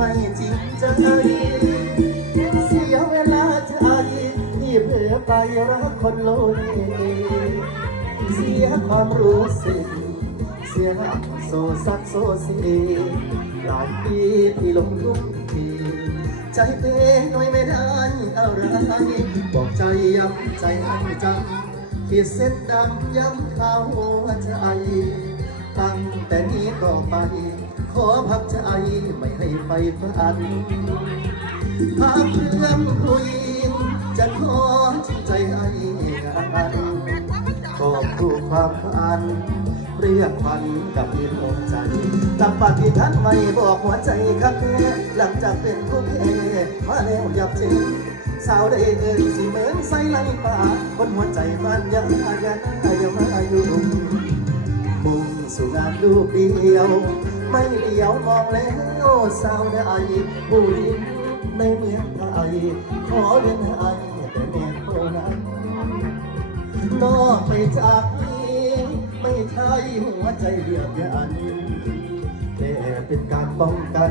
ไม่จริงจะใจเสียเวลาใจที่เพื่อไปรักคนโลนเสียความรู้สึก เสียรักโซซักโซซีหลายปีที่ลงลุ่มทีใจเต้น่อยไม่ได้อะไรบอกใจย้ำใจอันจำงขีดเส้นดำย้ำเข้าวใจ ตั้งแต่นี้ต่อไป ขอพักใจไม่ให้ไปฝันภาเรื่องผู้หญิงจะขอจริงใจให้กันขอบคู่ความฝัน เรียกฝันกับเพียงอกใจตั้งปฏิทันไม่บอกหัวใจครับแท้หลังจากเป็นผู้แพ้มาแล้วยับเจ็บสาวได้เอ่ยสิเมื สู่งานลูกเดียว ไม่เลี้ยวมองแล้วสาวได้ผู้หญิงในเมืองไทยขอเดินให้แต่แม่เท่านั้นนอกไปจากนี้ไม่ใช่หัวใจเดียวกันแต่เป็นการป้องกัน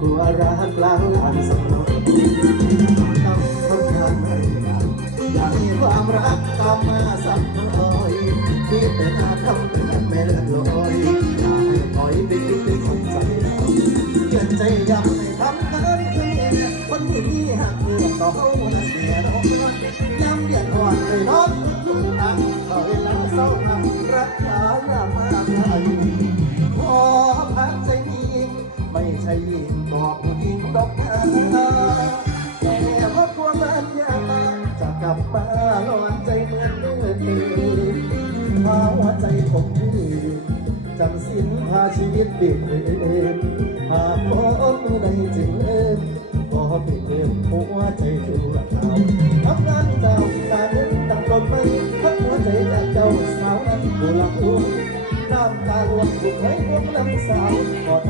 กลัวรักล้างลานสมองทำทำงานไม่นานอยากมีความรักตามมาสักหน่อยคิดแต่หน้าทำเป็นแบบไม่เลื่อนลอยอยากให้ปล่อยไปคิดไปสงใจเกินใจอยากให้ทำกันคือคนที่มีหักเพื่อต่อเขาเสียเราย้ำอย่าทอดไปน้อนทุกทางต่อเวลาเศร้าทำรักษาหน้ามาไทยขอพักใจยิงไม่ใช่ยิงบอกผู้หญิงต้อกาแต่เพราะกลัวมันยากจะกลับมาหลอนใจเหมือนเมื่อตื่นมาหัวใจผมที่จำ สิ้นพาชีวิตเปลี่ยนหากพบไม่ได้จึงเริ่มพอเปลี่ยนหัวใจชั่วคราวทำงานเจ้าตาเห็นตั้งตนไปทักหัวใจจากเจ้าสาวนั้นผู้หลักผู้น้ำตาหลวงถูกไว้พวกน้ำสาวกอด